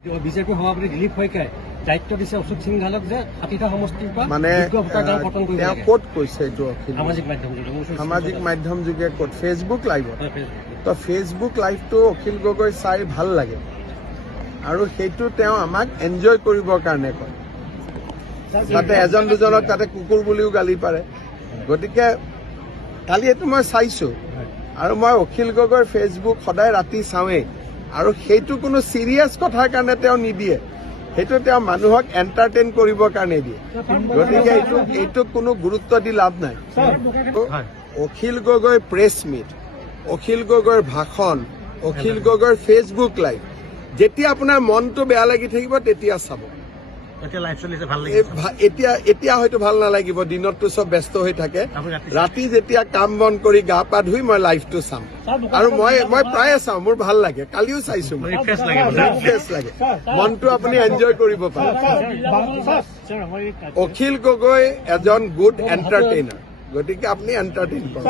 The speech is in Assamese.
বিজেপি সভাপতি দিলীপ শইকীয়াই দায়িত্ব দিছে অশোক সিংঘালক যে 60টা সমষ্টিৰ পৰা মানে পতন কৰিব তেওঁ ক'ত কৈছে এইটো সামাজিক মাধ্যম যোগে ক'ত ফেচবুক লাইভত তো ফেচবুক লাইভটো অখিল গগৈ চাই ভাল লাগে আৰু সেইটো তেওঁ আমাক এনজয় কৰিবৰ কাৰণে কয় তাতে এজন দুজনক তাতে কুকুৰ বুলিও গালি পাৰে গতিকে কালি এইটো মই চাইছো আৰু মই অখিল গগৈৰ ফেচবুক সদায় ৰাতি চাওঁৱেই আৰু সেইটো কোনো চিৰিয়াছ কথাৰ কাৰণে তেওঁ নিদিয়ে সেইটো তেওঁ মানুহক এণ্টাৰটেইন কৰিবৰ কাৰণে দিয়ে গতিকে এইটো কোনো গুৰুত্ব দি লাভ নাই অখিল গগৈৰ প্ৰেছ মিট অখিল গগৈৰ ভাষণ অখিল গগৈৰ ফেচবুক লাইভ যেতিয়া আপোনাৰ মনটো বেয়া লাগি থাকিব তেতিয়া চাব এতিয়া হয়তো ভাল নালাগিব দিনততো চব ব্যস্ত হৈ থাকে ৰাতি যেতিয়া কাম বন কৰি গা পা ধুই মই লাইভটো চাম আৰু মই প্ৰায়ে চাওঁ মোৰ ভাল লাগে কালিও চাইছো ফ্ৰেছ লাগে মনটো আপুনি এনজয় কৰিব পাৰে অখিল গগৈ এজন গুড এণ্টাৰটেইনাৰ গতিকে আপুনি এণ্টাৰটেইন কৰক